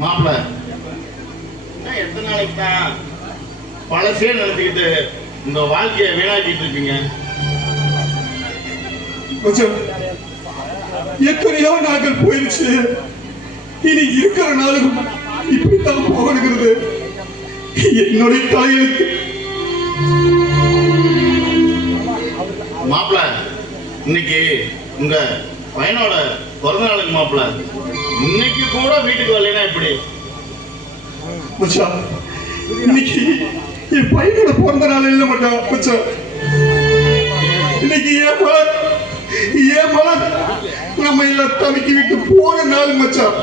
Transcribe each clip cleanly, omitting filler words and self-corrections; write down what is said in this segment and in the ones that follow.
மாப்பிள்ள எத்தனை நாளைக்கு தான் பழசே நினைச்சுக்கிட்டு இந்த வாழ்க்கையை வீணாக்கிட்டு இருக்கீங்க? எத்தனையோ நாட்கள் போயிடுச்சு. இனி இருக்கிற நாளும் இப்படித்தான் போகிறது. என்னுடைய தலையெழுத்து. மாப்பிள்ள இன்னைக்கு உங்க பையனோட பிறந்த நாளுக்கு மாப்பிள்ள, இன்னைக்கு கூட வீட்டுக்கு வரலைன்னா எப்படி? இன்னைக்கு என் பையனோட பிறந்த நாள் இல்லை மச்சான். இன்னைக்கு ஏன் மலர் நம்ம எல்லாம் தவிக்கி விட்டு போன நாள் மச்சான்.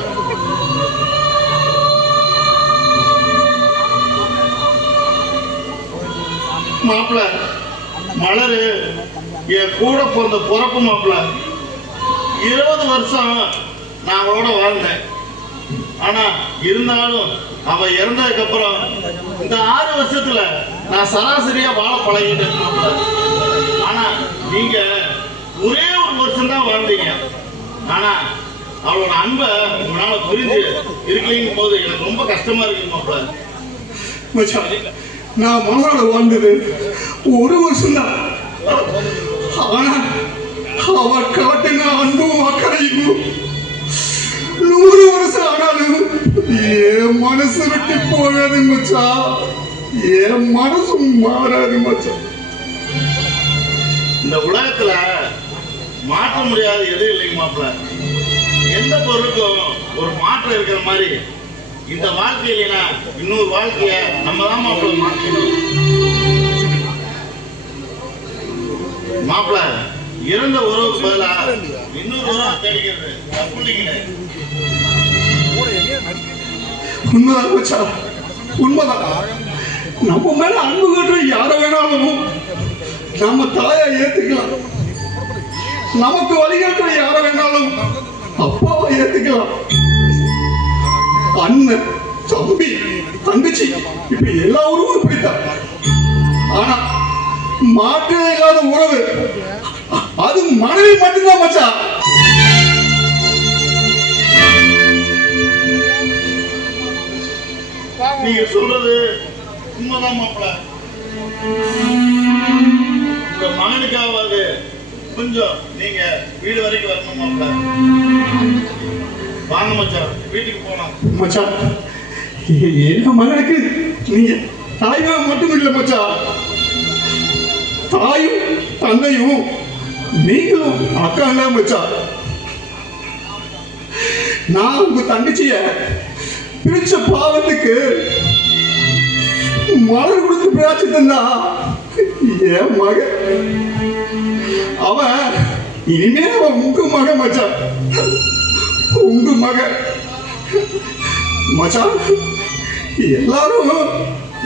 மாப்பிள்ள மலரு என் கூட பிறந்த பிறப்பு மாப்பிள்ள. 20 வருஷம் நான் அவளோட வாழ்ந்தேன். ஆனா இருந்தாலும் அவ இறந்ததுக்கு அப்புறம் இந்த 6 வருஷத்துல நான் சராசரியா வாழ பழகிட்டேன் மாப்பிள்ள. ஆனா நீங்க ஒரே ஒரு வருஷம் தான் வாழ்ந்தீங்க. ஆனா அவளோட அன்பை உங்களால புரிஞ்சு இருக்கலைங்கும் போது எனக்கு ரொம்ப கஷ்டமா இருக்கு மாப்பிள்ள. நான் மலரோட வாழ்ந்தது ஒரு வருஷம் தான். ஆனா அவ காட்டின அன்பும் அக்கறையும் 100 வருஷம் ஆனாலும் என் மனசு விட்டு போகாது மச்சா. என் மனசும் மாறாது மச்சா. இந்த உலகத்துல மாற்ற முடியாத எதுவும் இல்லைங்க மாப்பிள்ள. எந்த பொருளுக்கும் ஒரு மாற்றம் இருக்கிற மாதிரி இந்த வாழ்க்கையில இன்னொரு வாழ்க்கைய நம்ம தான் மாப்பிள்ள மாற்றணும். மாப்பிள்ள இறந்த உறவுக்கு பதிலா இன்னொரு உறவை தேடிக்கிறது தப்பு இல்லைங்க. உண்மைதான் மச்சா, உண்மைதான். நம்ம மேல அன்பு கட்டுற யார வேணாலும் நம்ம தாயா ஏத்துக்கலாம். நமக்கு வழிகாட்டுற யார வேணாலும் அப்பாவை ஏத்துக்கலாம். அண்ணன், தம்பி, தங்கச்சி இப்படி எல்லா உறவும் இப்படித்தான். ஆனா மாற்றே இல்லாத உறவு அது மனைவி மட்டும்தான் மச்சா. நீங்க சொல்றது உண்மைதான் மாப்பிள்ள. உங்க மகனுக்காவது கொஞ்சம் நீங்க வீடு வரைக்கும் வரணும் மாப்பிள்ள. வாங்க மச்சான், வீட்டுக்கு போலாம் மச்சான். என் மகனுக்கு நீங்க தாய்மா மட்டும் இல்லை மச்சா, தாயும் தந்தையும் நீங்களும் அக்கா தான் மச்சா. நான் உங்க தங்கச்சிய பிரிச்ச பாவத்துக்கு மலர் கொடுத்து பிராட்சி தந்தா என் மகன். அவன் இனிமே அவன் உங்க மகன் மச்சான், உங்க மகன் மச்சான். எல்லாரும்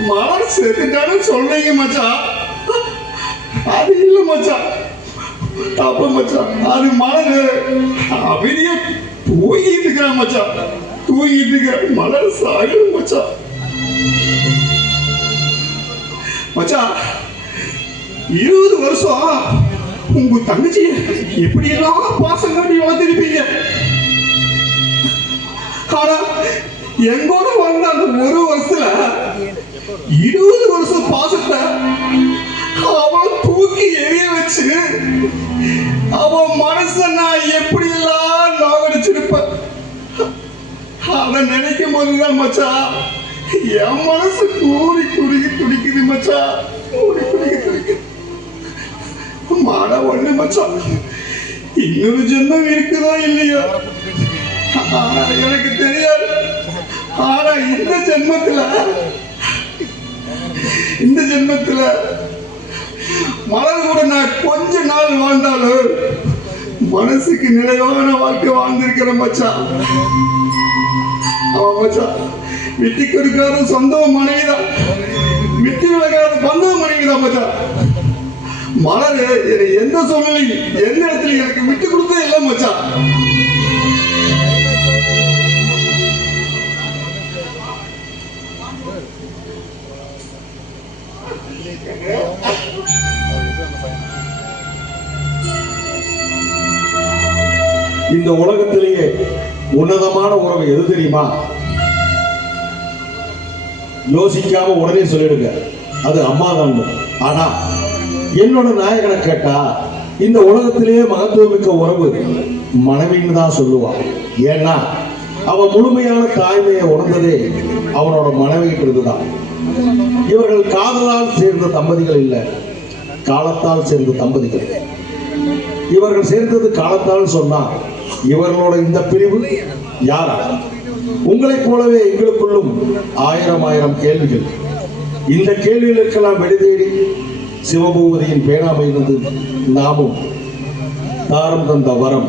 மலர் செத்துட்டான்னு சொல்றீங்க மச்சான். அது இல்ல மச்சான், தப்பு மச்சான். அது மலர் அமைதியா தூங்கிட்டு இருக்கிறான் மச்சான். தூங்கிட்டு இருக்கிற மலர் சாகல மச்சான். மச்சான் 20 வருஷம் உங்க தங்கச்சிய எப்படி எல்லாம் பாசம் காட்டி வளர்த்திருப்பீங்க. ஆனா எங்கூட வந்த அந்த ஒரு வருஷத்துல 20 வருஷம் பாசத்தை அவளை தூக்கி எரிய வச்சு அவன் மனச நான் எப்படி எல்லாம் நோகடிச்சிருப்பேன். அதை நினைக்கும் போதுதான் மச்சா என் மனசு கூடி குறுகி துடிக்குது மச்சா. கூடி குறுகி துடிக்குது. மாட ஒண்ணு மச்சா, இன்னொரு ஜென்மம் இருக்குதோ இல்லையோ ஆனா எனக்கு தெரியாது. ஆனா இந்த ஜென்மத்துல மலர் கூட நான் கொஞ்ச நாள் வாழ்ந்தாலும் மனசுக்கு நிறைவான வாழ்க்கை வாழ்ந்திருக்கிறேன் மச்சா. அவன் மச்சா விட்டு கொடுக்காத சொந்த மனைவிதான், விட்டு விலகாத பந்த மனைவிதான் மச்சா. மலர் எந்த சூழ்நிலையும் எந்த இடத்துல எனக்கு விட்டு கொடுத்தே இல்லை மச்சா. இந்த உலகத்திலேயே உன்னதமான உறவு எது தெரியுமா? யோசிக்காம உடனே சொல்லிடுங்க, அது அம்மா தான். ஆனா என்னோட நாயகனை கேட்டா இந்த உலகத்திலேயே மகத்துவமிக்க உறவு மனைவின்னு தான் சொல்லுவான். ஏன்னா அவன் முழுமையான தாய்மையை உணர்ந்ததே அவனோட மனைவிட்டு இருந்துதான். இவர்கள் காதலால் சேர்ந்த தம்பதிகள் இல்லை, காலத்தால் சேர்ந்த தம்பதிகள். இவர்கள் சேர்ந்தது காலத்தால் சொன்னா இவர்களோட இந்த பிரிவு யாரா? உங்களைப் போலவே எங்களுக்குள்ளும் ஆயிரம் ஆயிரம் கேள்விகள். இந்த கேள்விகளுக்கெல்லாம் விடை தேடி சிவபூபதியின் பேணாமை இருந்து நாமும் தாரம் தந்த வரம்